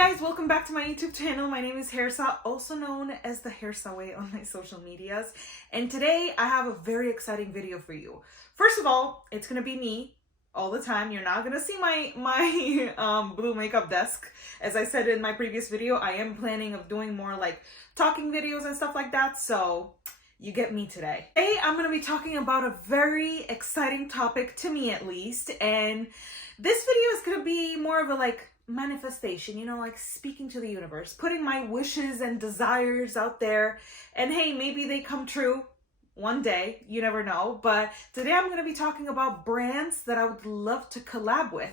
guys, welcome back to my YouTube channel. My name is Hairsa, also known as the Hairsa Way on my social medias. And today I have a very exciting video for you. First of all, it's gonna be me all the time. You're not gonna see my blue makeup desk. As I said in my previous video, I am planning of doing more like talking videos and stuff like that. So you get me today. Today I'm gonna be talking about a very exciting topic, to me at least. And this video is gonna be more of a like manifestation, you know, like speaking to the universe, putting my wishes and desires out there, and hey, maybe they come true one day, you never know. But today I'm going to be talking about brands that I would love to collab with.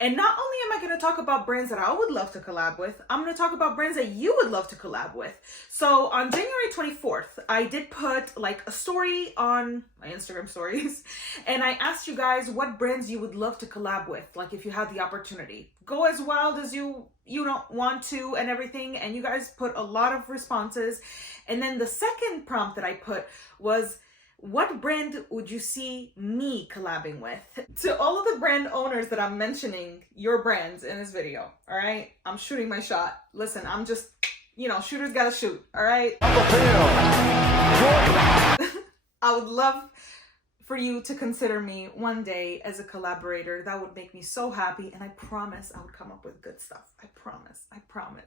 And not only am I going to talk about brands that I would love to collab with, I'm going to talk about brands that you would love to collab with. So on January 24th, I did put like a story on my Instagram stories, and I asked you guys what brands you would love to collab with, like if you had the opportunity. Go as wild as you don't want to and everything, and you guys put a lot of responses. And then the second prompt that I put was, what brand would you see me collabing with? To all of the brand owners that I'm mentioning your brands in this video, all right? I'm shooting my shot. Listen, I'm just, you know, shooters gotta shoot, all right? I would love for you to consider me one day as a collaborator. That would make me so happy, and I promise I would come up with good stuff. I promise. I'm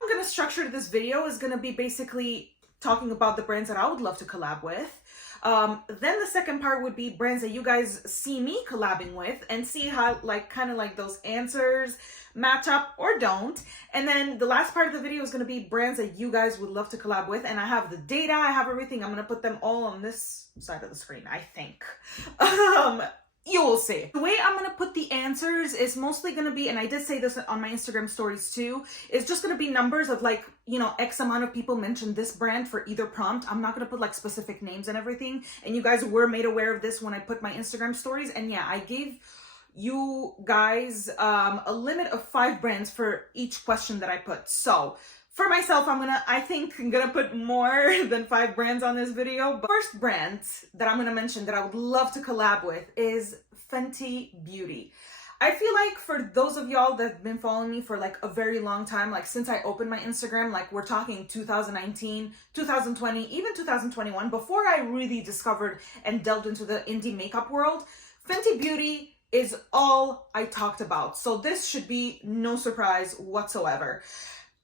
gonna structure this video is gonna be basically talking about the brands that I would love to collab with. Then the second part would be brands that you guys see me collabing with, and see how like kind of like those answers match up or don't. And then the last part of the video is going to be brands that you guys would love to collab with, and I have the data, I have everything. I'm going to put them all on this side of the screen, I think. You will see. The way I'm going to put the answers is mostly going to be, and I did say this on my Instagram stories too, is just going to be numbers of like, you know, X amount of people mentioned this brand for either prompt. I'm not going to put like specific names and everything. And you guys were made aware of this when I put my Instagram stories. And yeah, I gave you guys a limit of 5 brands for each question that I put. So for myself, I think I'm gonna put more than 5 brands on this video. But first brand that I'm gonna mention that I would love to collab with is Fenty Beauty. I feel like for those of y'all that have been following me for like a very long time, like since I opened my Instagram, like we're talking 2019, 2020, even 2021, before I really discovered and delved into the indie makeup world, Fenty Beauty is all I talked about. So this should be no surprise whatsoever.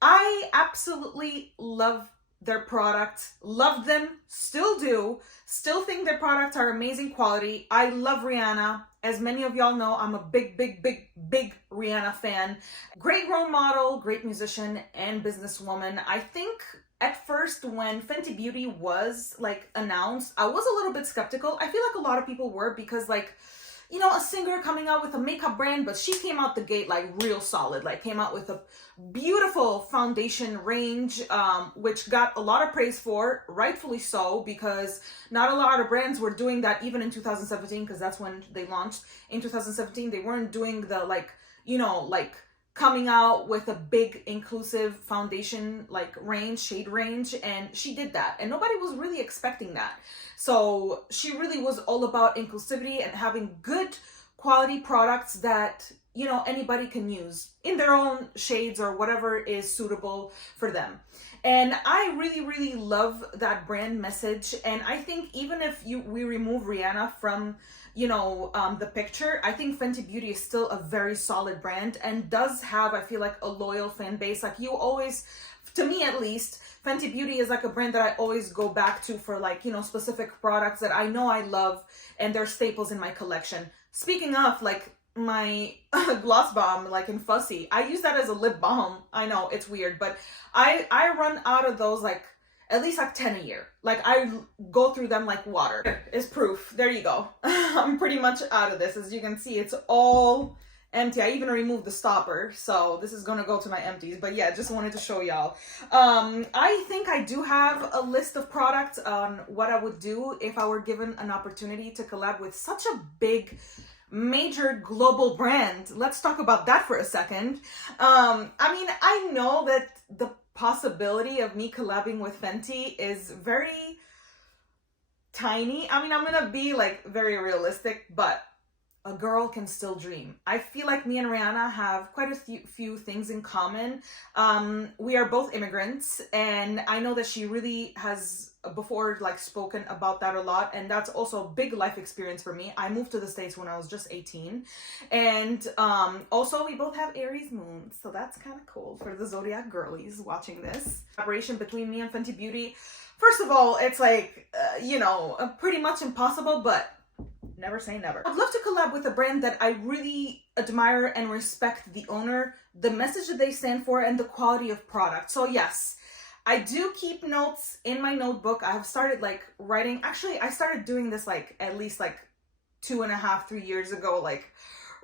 I absolutely love their product, loved them, still do, still think their products are amazing quality. I love Rihanna. As many of y'all know, I'm a big Rihanna fan. Great role model, great musician, and businesswoman. I think at first when Fenty Beauty was like announced, I was a little bit skeptical. I feel like a lot of people were, because like, you know, a singer coming out with a makeup brand, but she came out the gate like real solid, like came out with a beautiful foundation range, which got a lot of praise for, rightfully so, because not a lot of brands were doing that even in 2017, because that's when they launched. In 2017, they weren't doing the like, you know, like coming out with a big inclusive foundation like range, shade range, and she did that, and nobody was really expecting that. So she really was all about inclusivity and having good quality products that, you know, anybody can use in their own shades or whatever is suitable for them. And I really love that brand message. And I think even if we remove Rihanna from, you know, the picture, I think Fenty Beauty is still a very solid brand and does have, I feel like, a loyal fan base. Like you always, to me at least, Fenty Beauty is like a brand that I always go back to for like, you know, specific products that I know I love and they're staples in my collection. Speaking of, like my gloss bomb, like in Fussy, I use that as a lip balm. I know it's weird, but I run out of those like at least like 10 a year. Like I go through them like water. Here is proof. There you go. I'm pretty much out of this. As you can see, it's all empty. I even removed the stopper, so this is gonna go to my empties. But yeah, just wanted to show y'all. I think I do have a list of products on what I would do if I were given an opportunity to collab with such a big, major global brand. Let's talk about that for a second. I mean, I know that the possibility of me collabing with Fenty is very tiny. I mean, I'm gonna be like very realistic, but a girl can still dream. I feel like me and Rihanna have quite a few things in common. We are both immigrants, and I know that she really has before like spoken about that a lot, and that's also a big life experience for me. I moved to the States when I was just 18, and also we both have Aries moons, so that's kind of cool for the zodiac girlies watching this. Collaboration between me and Fenty Beauty, first of all, it's like you know, pretty much impossible, but never say never. I'd love to collab with a brand that I really admire and respect the owner, the message that they stand for, and the quality of product. So yes, I do keep notes in my notebook. I have started like writing. Actually, I started doing this like at least like 2.5, 3 years ago, like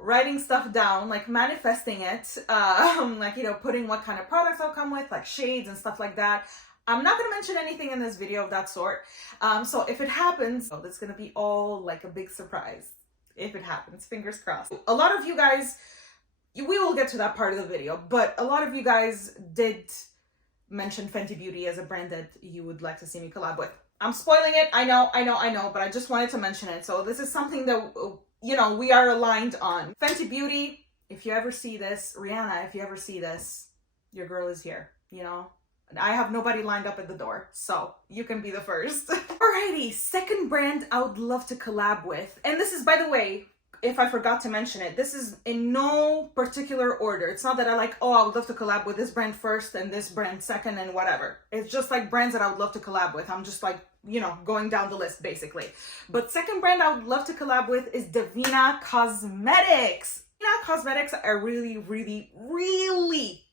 writing stuff down, like manifesting it, like, you know, putting what kind of products I'll come with, like shades and stuff like that. I'm not going to mention anything in this video of that sort. So if it happens, oh, that's going to be all like a big surprise. If it happens, fingers crossed. A lot of you guys, we will get to that part of the video, but a lot of you guys did mention Fenty Beauty as a brand that you would like to see me collab with. I'm spoiling it. I know, but I just wanted to mention it. So this is something that, you know, we are aligned on. Fenty Beauty, if you ever see this, Rihanna, if you ever see this, your girl is here, you know? I have nobody lined up at the door, so you can be the first. Alrighty, second brand I would love to collab with. And this is, by the way, if I forgot to mention it, this is in no particular order. It's not that I like, oh, I would love to collab with this brand first and this brand second and whatever. It's just like brands that I would love to collab with. I'm just like, you know, going down the list basically. But second brand I would love to collab with is Devinah Cosmetics. Devinah Cosmetics I really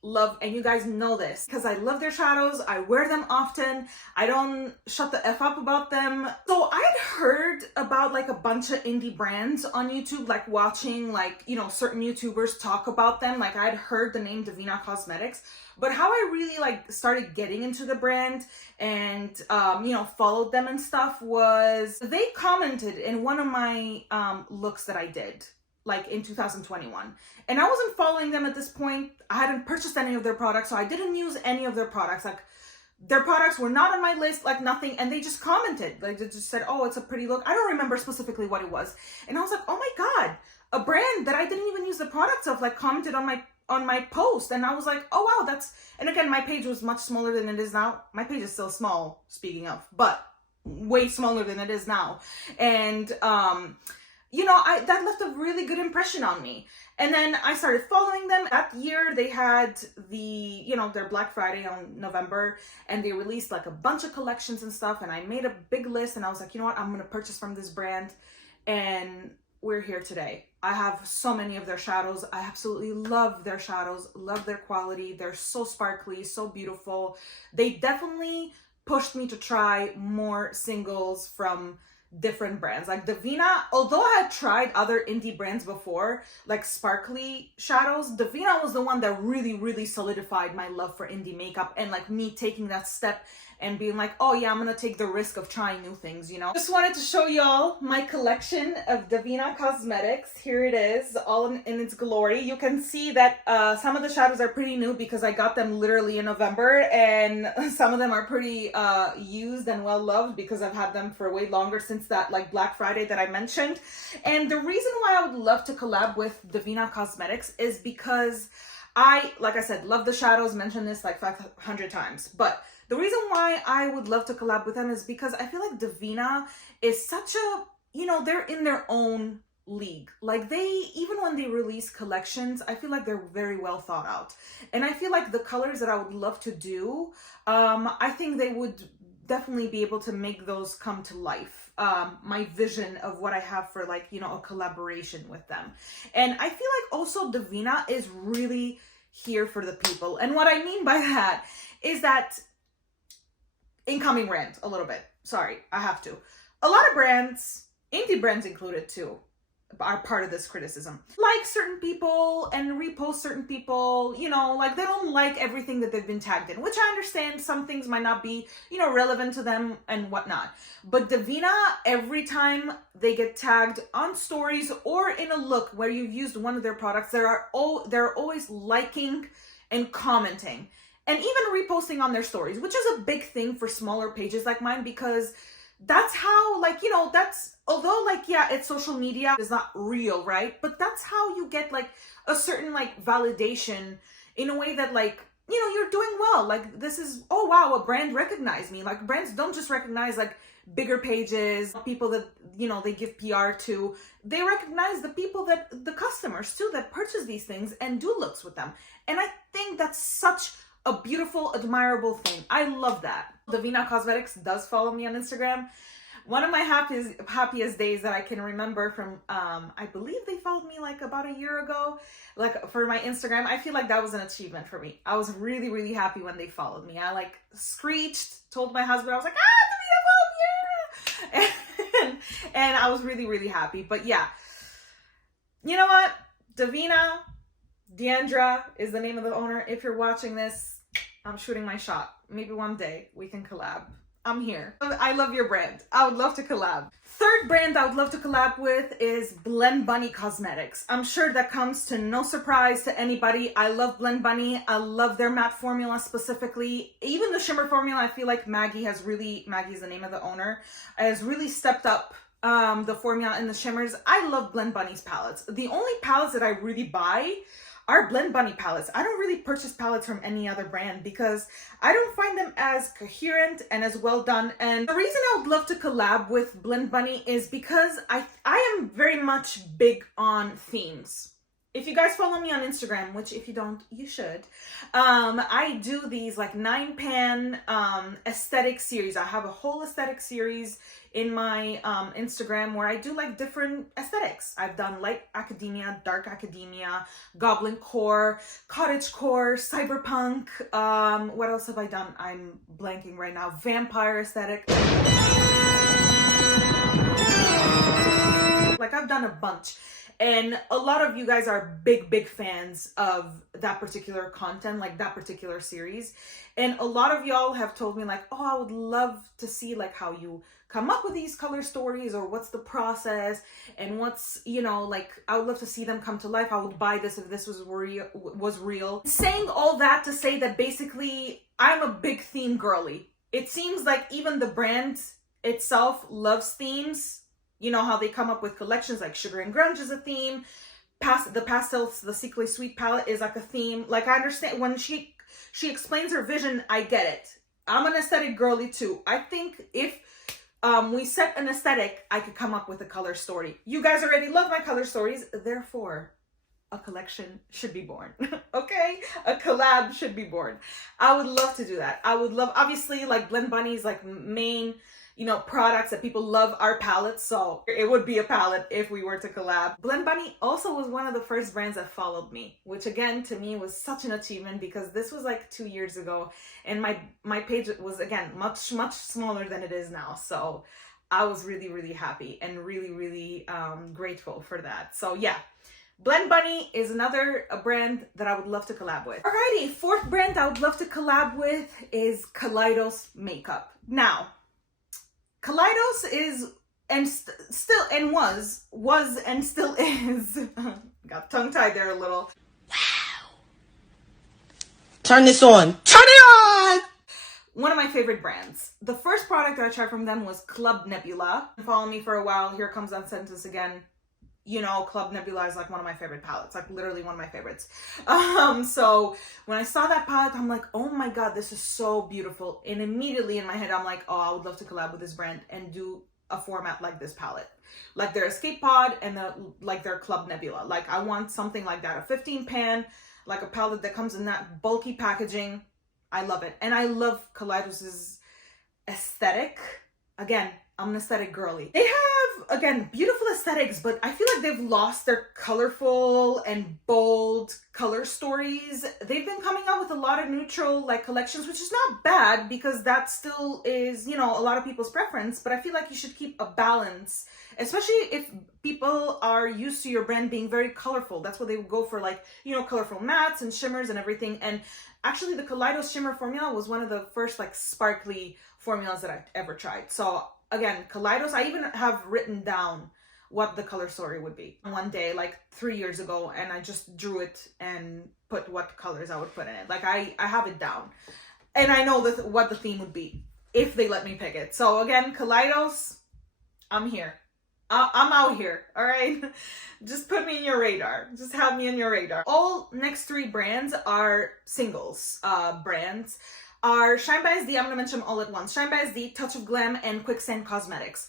love, and you guys know this because I love their shadows. I wear them often. I don't shut the F up about them. So I'd heard about like a bunch of indie brands on YouTube, like watching like, you know, certain YouTubers talk about them. Like I'd heard the name Devinah Cosmetics, but how I really like started getting into the brand and, you know, followed them and stuff was they commented in one of my looks that I did, like in 2021. And I wasn't following them at this point. I hadn't purchased any of their products, so I didn't use any of their products. Like their products were not on my list, like nothing. And they just commented, like they just said, oh, it's a pretty look. I don't remember specifically what it was. And I was like, oh my God, a brand that I didn't even use the products of like commented on my post. And I was like, oh wow, that's, and again, my page was much smaller than it is now. My page is still small, speaking of, but way smaller than it is now. And, you know, that left a really good impression on me. And then I started following them. That year they had the, you know, their Black Friday on November, and they released like a bunch of collections and stuff. And I made a big list and I was like, you know what, I'm going to purchase from this brand. And we're here today. I have so many of their shadows. I absolutely love their shadows, love their quality. They're so sparkly, so beautiful. They definitely pushed me to try more singles from different brands. Like Devinah, although I had tried other indie brands before, like sparkly shadows, Devinah was the one that really solidified my love for indie makeup and like me taking that step and being like, oh yeah, I'm gonna take the risk of trying new things, you know? Just wanted to show y'all my collection of Devinah Cosmetics. Here it is, all in its glory. You can see that some of the shadows are pretty new because I got them literally in November, and some of them are pretty used and well loved because I've had them for way longer, since that like Black Friday that I mentioned. And the reason why I would love to collab with Devinah Cosmetics is because I, like I said, love the shadows, mentioned this like 500 times, but the reason why I would love to collab with them is because I feel like Devinah is such a, you know, they're in their own league. Like they, even when they release collections, I feel like they're very well thought out. And I feel like the colors that I would love to do, I think they would definitely be able to make those come to life. My vision of what I have for like, you know, a collaboration with them. And I feel like also Devinah is really here for the people. And what I mean by that is that incoming rant a little bit. Sorry, I have to. A lot of brands, indie brands included too, are part of this criticism. Like certain people and repost certain people, you know, like they don't like everything that they've been tagged in, which I understand some things might not be, you know, relevant to them and whatnot. But Devinah, every time they get tagged on stories or in a look where you've used one of their products, they're always liking and commenting. And even reposting on their stories, which is a big thing for smaller pages like mine, because that's how, like, you know, that's, although like, yeah, it's social media, it's not real, right? But that's how you get like a certain like validation in a way that, like, you know, you're doing well. Like, this is, oh wow, a brand recognized me. Like, brands don't just recognize like bigger pages, people that, you know, they give PR to. They recognize the people that, the customers too, that purchase these things and do looks with them. And I think that's such a beautiful, admirable thing. I love that. Devinah Cosmetics does follow me on Instagram. One of my happiest days that I can remember from, I believe they followed me like about a year ago, like for my Instagram. I feel like that was an achievement for me. I was really, really happy when they followed me. I like screeched, told my husband, I was like, ah, Devinah followed me! And I was really, really happy. But yeah, you know what? Devinah, Deandra is the name of the owner. If you're watching this, I'm shooting my shot. Maybe one day we can collab. I'm here. I love your brand. I would love to collab. Third brand I would love to collab with is Blend Bunny Cosmetics. I'm sure that comes to no surprise to anybody. I love Blend Bunny. I love their matte formula specifically. Even the shimmer formula, I feel like Maggie is the name of the owner, has really stepped up the formula and the shimmers. I love Blend Bunny's palettes. The only palettes that I really buy are Blend Bunny palettes. I don't really purchase palettes from any other brand because I don't find them as coherent and as well done. And the reason I would love to collab with Blend Bunny is because I am very much big on themes. If you guys follow me on Instagram, which if you don't, you should, I do these like 9-pan aesthetic series. I have a whole aesthetic series in my Instagram where I do like different aesthetics. I've done light academia, dark academia, goblin core, cottage core, cyberpunk. What else have I done? I'm blanking right now. Vampire aesthetic. Like, I've done a bunch. And a lot of you guys are big fans of that particular content, like that particular series. And a lot of y'all have told me like, oh, I would love to see like how you come up with these color stories, or what's the process, and what's, you know, like, I would love to see them come to life. I would buy this if this was real. Saying all that to say that basically I'm a big theme girly. It seems like even the brand itself loves themes. You know how they come up with collections like Sugar and Grunge is a theme. The pastels, the Secretly Sweet palette is like a theme. Like, I understand when she explains her vision, I get it. I'm an aesthetic girly too. I think if we set an aesthetic, I could come up with a color story. You guys already love my color stories, therefore a collection should be born. Okay? A collab should be born. I would love to do that. I would love, obviously, like Blend Bunny's like main, you know, products that people love are palettes, so it would be a palette if we were to collab. Blend Bunny also was one of the first brands that followed me, which again to me was such an achievement because this was like 2 years ago and my page was again much smaller than it is now. So I was really happy and really grateful for that. So yeah, Blend Bunny is another brand that I would love to collab with. Alrighty, fourth brand I would love to collab with is Kaleidos Makeup. Now, Kaleidos is and still and was and still is. Got tongue tied there a little. Wow. Turn this on. Turn it on. One of my favorite brands. The first product I tried from them was Club Nebula. Follow me for a while. Here comes that sentence again. You know, Club Nebula is like one of my favorite palettes, like literally one of my favorites. So when I saw that palette, I'm like, oh my God, this is so beautiful. And immediately in my head, I'm like, oh, I would love to collab with this brand and do a format like this palette. Like their Escape Pod and like their Club Nebula. Like I want something like that, a 15-pan, like a palette that comes in that bulky packaging. I love it. And I love Kaleidos's aesthetic. Again, I'm an aesthetic girly. They have, again, beautiful aesthetics, but I feel like they've lost their colorful and bold color stories. They've been coming out with a lot of neutral like collections, which is not bad because that still is, you know, a lot of people's preference, but I feel like you should keep a balance, especially if people are used to your brand being very colorful. That's what they would go for, like, you know, colorful mattes and shimmers and everything. And actually the Kaleidos shimmer formula was one of the first like sparkly formulas that I've ever tried. So again, Kaleidos, I even have written down what the color story would be one day, like 3 years ago, and I just drew it and put what colors I would put in it. Like I have it down and I know what the theme would be. if they let me pick it. So again, Kaleidos, I'm here. I'm out here, all right? Just put me in your radar. Just have me in your radar. All next three brands are singles brands. Are Shine by SD, I'm gonna mention them all at once. Shine by SD, Touch of Glam, and Quicksand Cosmetics.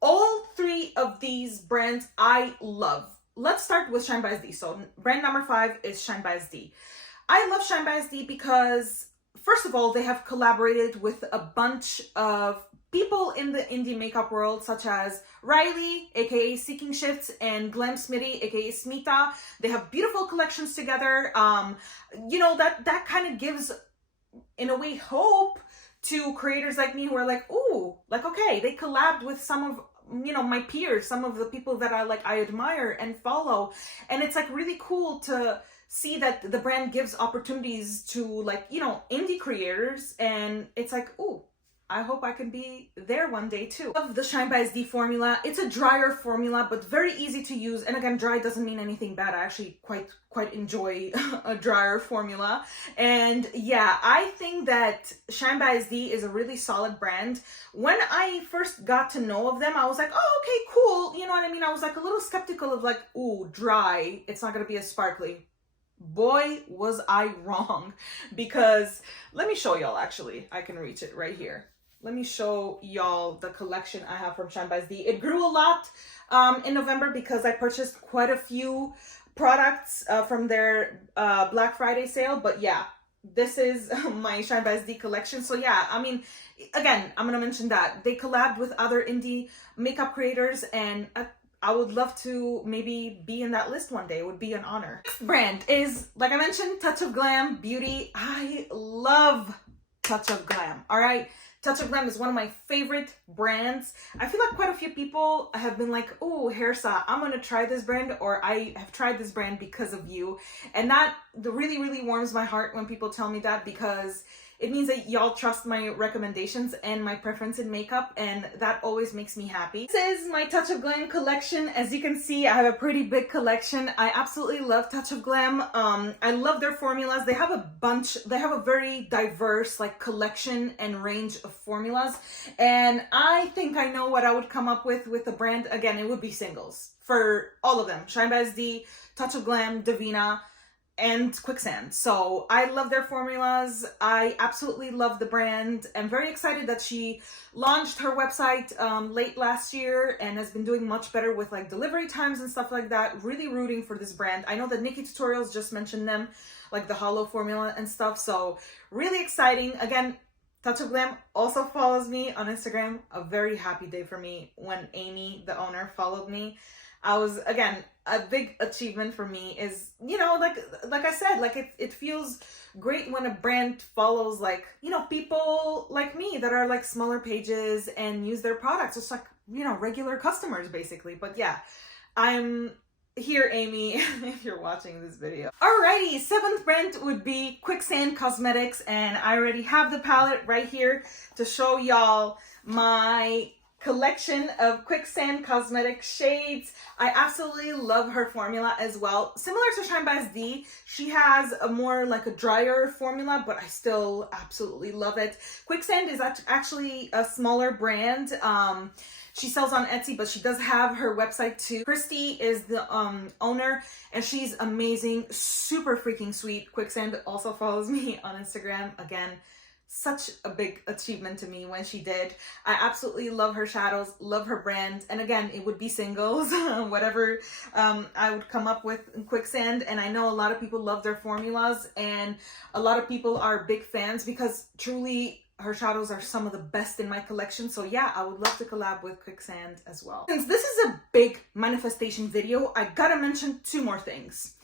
All three of these brands I love. Let's start with Shine by SD. So brand number 5 is Shine by SD. I love Shine by SD because, first of all, they have collaborated with a bunch of people in the indie makeup world, such as Riley, aka Seeking Shifts, and Glam Smitty, aka Smita. They have beautiful collections together. You know, that kind of gives, in a way, hope to creators like me who are like, ooh, like, okay, they collabed with some of, you know, my peers, some of the people that I admire and follow. And it's like really cool to see that the brand gives opportunities to, like, you know, indie creators. And it's like, ooh, I hope I can be there one day too. I love the Shine by SD formula. It's a drier formula, but very easy to use. And again, dry doesn't mean anything bad. I actually quite enjoy a drier formula. And yeah, I think that Shine by SD is a really solid brand. When I first got to know of them, I was like, oh, okay, cool. You know what I mean? I was like a little skeptical of like, ooh, dry. It's not gonna be as sparkly. Boy, was I wrong, because let me show y'all. Actually, I can reach it right here. Let me show y'all the collection I have from Shine by SD. It grew a lot in November because I purchased quite a few products from their Black Friday sale. But yeah, this is my Shine by SD collection. So yeah, I mean, again, I'm gonna mention that they collabed with other indie makeup creators, and I would love to maybe be in that list one day. It would be an honor. Next brand is, like I mentioned, Touch of Glam Beauty. I love Touch of Glam, all right? Touch of Glam is one of my favorite brands. I feel like quite a few people have been like, oh, Hairsa, I'm gonna try this brand, or I have tried this brand because of you. And that really, really warms my heart when people tell me that, because it means that y'all trust my recommendations and my preference in makeup, and that always makes me happy. This is my Touch of Glam collection. As you can see, I have a pretty big collection. I absolutely love Touch of Glam. I love their formulas. They have a very diverse like collection and range of formulas. And I think I know what I would come up with the brand. Again, it would be singles for all of them. Shine by SD, Touch of Glam, Devinah, and Quicksand. So I love their formulas. I absolutely love the brand. I'm very excited that she launched her website late last year and has been doing much better with like delivery times and stuff like that. Really rooting for this brand. I know that Nikki Tutorials just mentioned them, like the hollow formula and stuff. So really exciting. Again, Touch of Glam also follows me on Instagram. A very happy day for me when Amy, the owner, followed me. I was, again, a big achievement for me is, you know, like I said, like it feels great when a brand follows, like, you know, people like me that are like smaller pages and use their products, just like, you know, regular customers basically. But yeah, I'm here, Amy, if you're watching this video. Alrighty, 7th brand would be Quicksand Cosmetics, and I already have the palette right here to show y'all my collection of Quicksand Cosmetics shades. I absolutely love her formula as well. Similar to Shine by SD, she has a more like a drier formula, but I still absolutely love it. Quicksand is actually a smaller brand. She sells on Etsy, but she does have her website too. Christy is the owner, and she's amazing, super freaking sweet. Quicksand also follows me on Instagram. Again, such a big achievement to me when she did. I absolutely love her shadows, love her brand. And again, it would be singles, whatever I would come up with in Quicksand. And I know a lot of people love their formulas, and a lot of people are big fans because truly her shadows are some of the best in my collection. So yeah, I would love to collab with Quicksand as well. Since this is a big manifestation video, I gotta mention 2 more things.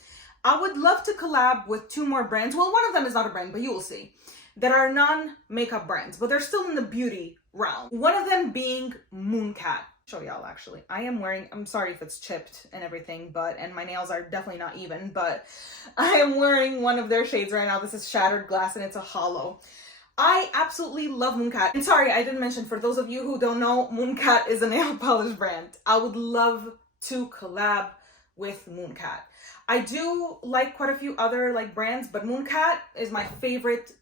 I would love to collab with 2 more brands. Well, one of them is not a brand, but you will see, that are non-makeup brands, but they're still in the beauty realm. One of them being Mooncat. Show y'all actually. I am wearing, I'm sorry if it's chipped and everything, and my nails are definitely not even, but I am wearing one of their shades right now. This is Shattered Glass, and it's a hollow. I absolutely love Mooncat. And sorry, I didn't mention, for those of you who don't know, Mooncat is a nail polish brand. I would love to collab with Mooncat. I do like quite a few other like brands, but Mooncat is my favorite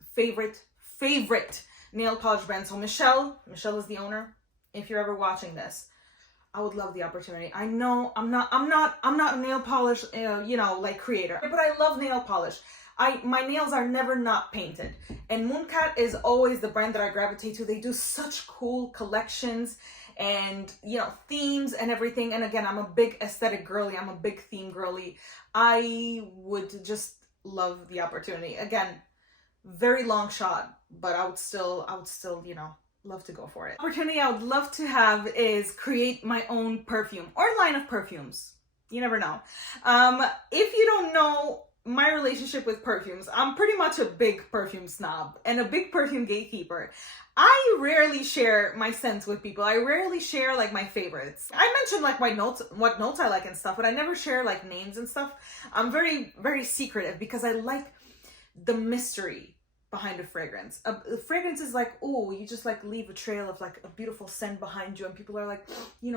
nail polish brand. So Michelle is the owner. If you're ever watching this, I would love the opportunity. I know I'm not a nail polish, like creator, but I love nail polish. My nails are never not painted, and Mooncat is always the brand that I gravitate to. They do such cool collections and themes and everything. And again, I'm a big aesthetic girly. I'm a big theme girly. I would just love the opportunity. Again, very long shot, but I would still love to go for it. Opportunity I would love to have is create my own perfume or line of perfumes. You never know. If you don't know my relationship with perfumes, I'm pretty much a big perfume snob and a big perfume gatekeeper. I rarely share my scents with people. I rarely share like my favorites. I mentioned like what notes I like and stuff, but I never share like names and stuff. I'm very, very secretive because I like the mystery behind a fragrance. A fragrance is like, oh, you just like leave a trail of like a beautiful scent behind you, and people are like,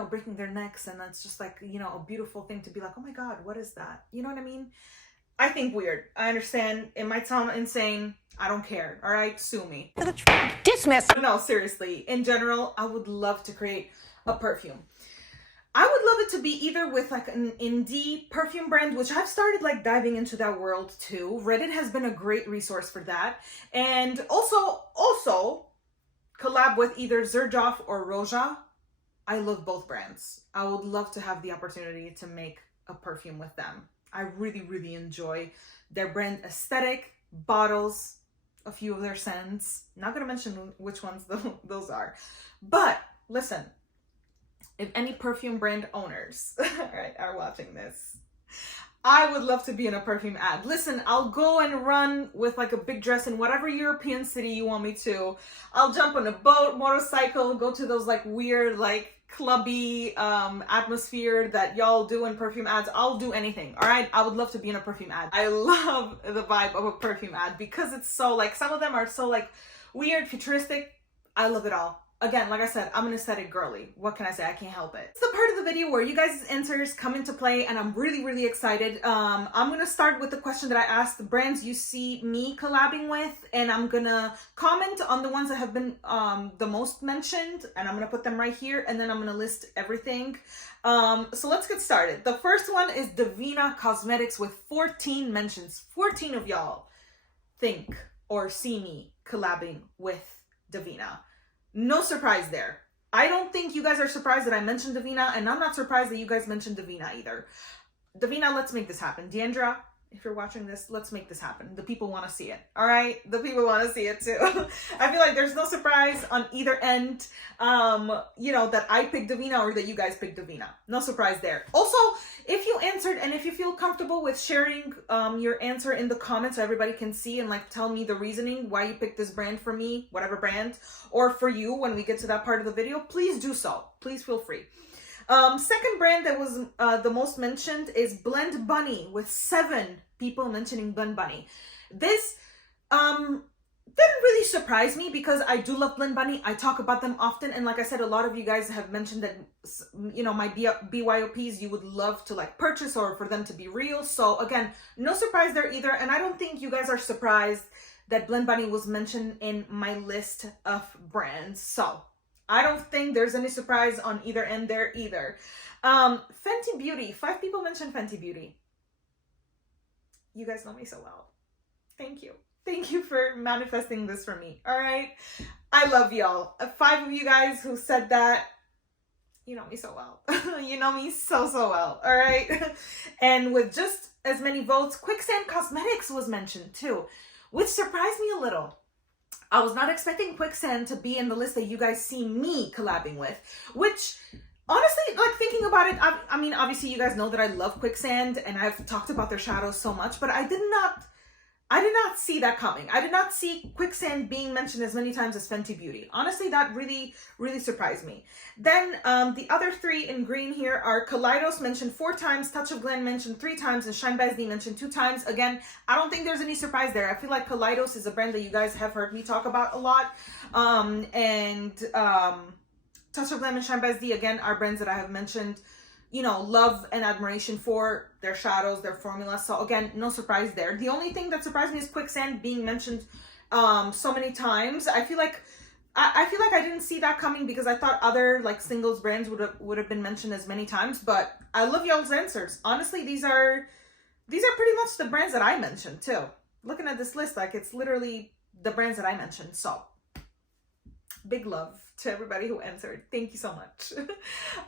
breaking their necks, and that's just like, a beautiful thing to be like, oh my God, what is that? You know what I mean? I think weird. I understand. It might sound insane. I don't care. All right, sue me. Dismiss. No, seriously. In general, I would love to create a perfume. I would love it to be either with like an indie perfume brand, which I've started like diving into that world too. Reddit has been a great resource for that. And also collab with either Xerjoff or Roja. I love both brands. I would love to have the opportunity to make a perfume with them. I really, really enjoy their brand aesthetic, bottles, a few of their scents. Not going to mention which ones those are. But listen, if any perfume brand owners are watching this, I would love to be in a perfume ad. Listen, I'll go and run with like a big dress in whatever European city you want me to. I'll jump on a boat, motorcycle, go to those like weird, like clubby atmosphere that y'all do in perfume ads. I'll do anything. All right, I would love to be in a perfume ad. I love the vibe of a perfume ad because it's so like, some of them are so like weird, futuristic. I love it all. Again, like I said, I'm an aesthetic girly. What can I say? I can't help it. It's the part of the video where you guys' answers come into play, and I'm really, really excited. I'm gonna start with the question that I asked, the brands you see me collabing with, and I'm gonna comment on the ones that have been the most mentioned, and I'm gonna put them right here, and then I'm gonna list everything. So let's get started. The first one is Devinah Cosmetics with 14 mentions. 14 of y'all think or see me collabing with Devinah. No surprise there. I don't think you guys are surprised that I mentioned Devinah, and I'm not surprised that you guys mentioned Devinah either. Devinah, let's make this happen. Deandra, if you're watching this, let's make this happen. The people want to see it. All right? The people want to see it too. I feel like there's no surprise on either end, that I picked Devinah or that you guys picked Devinah. No surprise there. Also, if you answered and if you feel comfortable with sharing your answer in the comments so everybody can see and like tell me the reasoning why you picked this brand for me, whatever brand, or for you when we get to that part of the video, please do so. Please feel free. Second brand that was the most mentioned is Blend Bunny, with 7 people mentioning Blend Bunny. This didn't really surprise me because I do love Blend Bunny. I talk about them often, and like I said, a lot of you guys have mentioned that my BYOPs you would love to like purchase or for them to be real. So again, no surprise there either, and I don't think you guys are surprised that Blend Bunny was mentioned in my list of brands. So I don't think there's any surprise on either end there either. Fenty Beauty. 5 people mentioned Fenty Beauty. You guys know me so well. Thank you. Thank you for manifesting this for me. All right. I love y'all. 5 of you guys who said that, you know me so well. You know me so well. All right. And with just as many votes, Quicksand Cosmetics was mentioned too, which surprised me a little. I was not expecting Quicksand to be in the list that you guys see me collabing with, which honestly, like thinking about it, I mean, obviously you guys know that I love Quicksand and I've talked about their shadows so much, but I did not see that coming. I did not see Quicksand being mentioned as many times as Fenty Beauty. Honestly, that really, really surprised me. Then the other 3 in green here are Kaleidos, mentioned 4 times, Touch of Glam mentioned 3 times, and Shine By mentioned 2 times. Again, I don't think there's any surprise there. I feel like Kaleidos is a brand that you guys have heard me talk about a lot. Touch of Glam and Shine By again, are brands that I have mentioned, love and admiration for their shadows, their formula. So again, no surprise there. The only thing that surprised me is Quicksand being mentioned so many times. I feel like I didn't see that coming because I thought other like singles brands would have been mentioned as many times. But I love y'all's answers. Honestly, these are pretty much the brands that I mentioned too. Looking at this list, like it's literally the brands that I mentioned. So big love to everybody who answered. Thank you so much.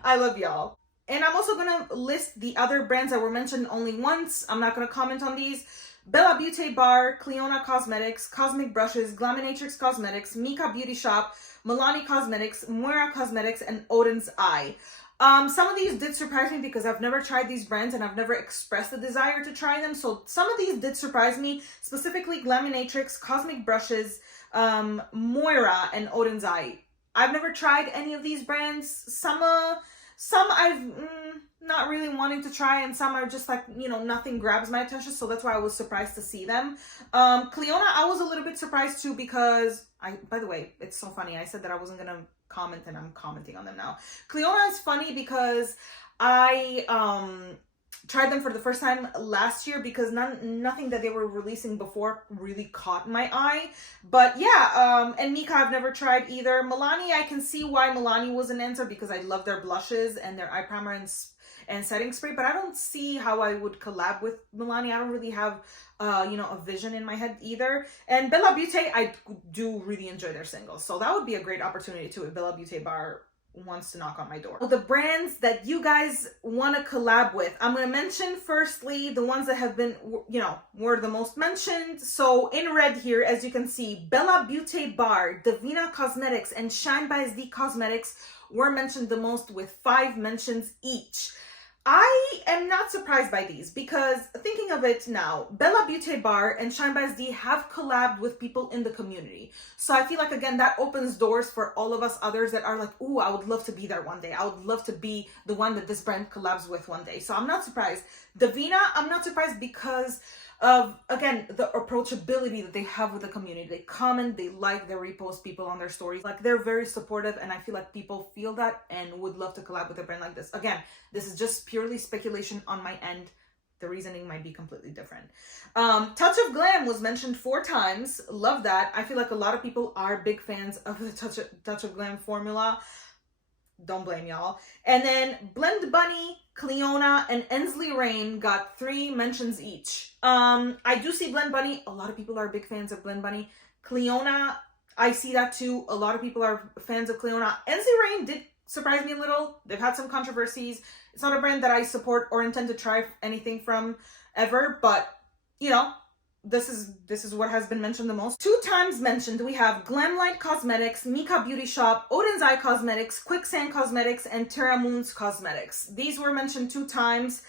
I love y'all. And I'm also gonna list the other brands that were mentioned only once. I'm not gonna comment on these. Bella Beauty Bar, Cleona Cosmetics, Cosmic Brushes, Glaminatrix Cosmetics, Mika Beauty Shop, Milani Cosmetics, Moira Cosmetics, and Odin's Eye. Some of these did surprise me because I've never tried these brands and I've never expressed the desire to try them. So some of these did surprise me, specifically Glaminatrix, Cosmic Brushes, Moira, and Odin's Eye. I've never tried any of these brands. Some I've not really wanting to try, and some are just like, you know, nothing grabs my attention, so that's why I was surprised to see them. Cleona, I was a little bit surprised too because by the way, it's so funny. I said that I wasn't gonna comment and I'm commenting on them now. Cleona is funny because I tried them for the first time last year because nothing that they were releasing before really caught my eye. But yeah, and Mika I've never tried either. Milani, I can see why Milani was an answer because I love their blushes and their eye primer and setting spray, but I don't see how I would collab with Milani. I don't really have you know, a vision in my head either. And Bella Beauty, I do really enjoy their singles, so that would be a great opportunity too if Bella Beauty Bar wants to knock on my door. The brands that you guys want to collab with, I'm going to mention firstly the ones that have been, you know, were the most mentioned. So in red here, as you can see, Bella Beauty Bar, Devinah Cosmetics, and Shine by SD Cosmetics were mentioned the most with 5 mentions each. I am not surprised by these because thinking of it now, Bella Beauty Bar and Shine by SD have collabed with people in the community. So I feel like, again, that opens doors for all of us others that are like, ooh, I would love to be there one day. I would love to be the one that this brand collabs with one day. So I'm not surprised. Devinah, I'm not surprised because of, again, the approachability that they have with the community. They comment, they like, they repost people on their stories. Like, they're very supportive, and I feel like people feel that and would love to collab with a brand like this. Again, this is just purely speculation on my end. The reasoning might be completely different. Touch of Glam was mentioned 4 times. Love that. I feel like a lot of people are big fans of the Touch of Glam formula. Don't blame y'all. And then Blend Bunny, Cleona, and Ensley Rain got 3 mentions each. I do see Blend Bunny. A lot of people are big fans of Blend Bunny. Cleona, I see that too. A lot of people are fans of Cleona. Ensley Rain did surprise me a little. They've had some controversies. It's not a brand that I support or intend to try anything from ever, but you know, this is what has been mentioned the most. 2 times mentioned, we have Glamlight Cosmetics, Mika Beauty Shop, Odin's Eye Cosmetics, Quicksand Cosmetics, and Terra Moon's Cosmetics. These were mentioned 2 times.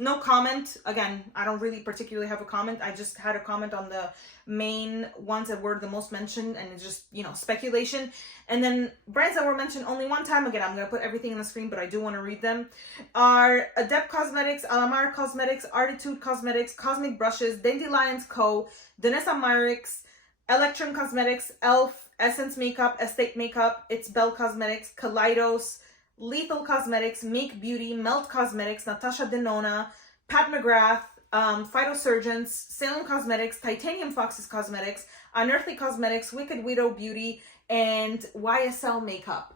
No comment. Again, I don't really particularly have a comment. I just had a comment on the main ones that were the most mentioned, and it's just, you know, speculation. And then brands that were mentioned only 1 time, again, I'm going to put everything on the screen, but I do want to read them, are Adept Cosmetics, Alamar Cosmetics, Artitude Cosmetics, Cosmic Brushes, Dandelions Co., Danessa Myrix, Electrum Cosmetics, Elf, Essence Makeup, Estate Makeup, It's Belle Cosmetics, Kaleidos, Lethal Cosmetics, Make Beauty, Melt Cosmetics, Natasha Denona, Pat McGrath, Phytosurgeons, Salem Cosmetics, Titanium Foxes Cosmetics, Unearthly Cosmetics, Wicked Widow Beauty, and YSL Makeup.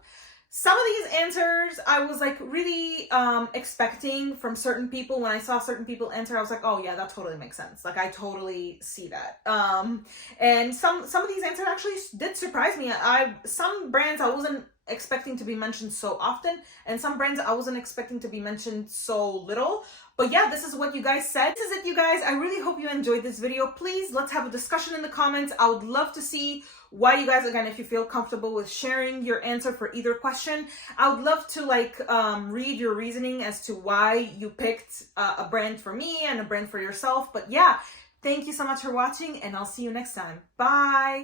Some of these answers I was like really expecting from certain people. When I saw certain people answer, I was like, oh yeah, that totally makes sense. Like, I totally see that. And some of these answers actually did surprise me. Some brands I wasn't expecting to be mentioned so often, and some brands I wasn't expecting to be mentioned so little. But yeah, this is what you guys said. This is it, you guys. I really hope you enjoyed this video. Please, let's have a discussion in the comments. I would love to see why you guys, again, if you feel comfortable with sharing your answer for either question, I would love to like read your reasoning as to why you picked a brand for me and a brand for yourself. But yeah, thank you so much for watching, and I'll see you next time. Bye.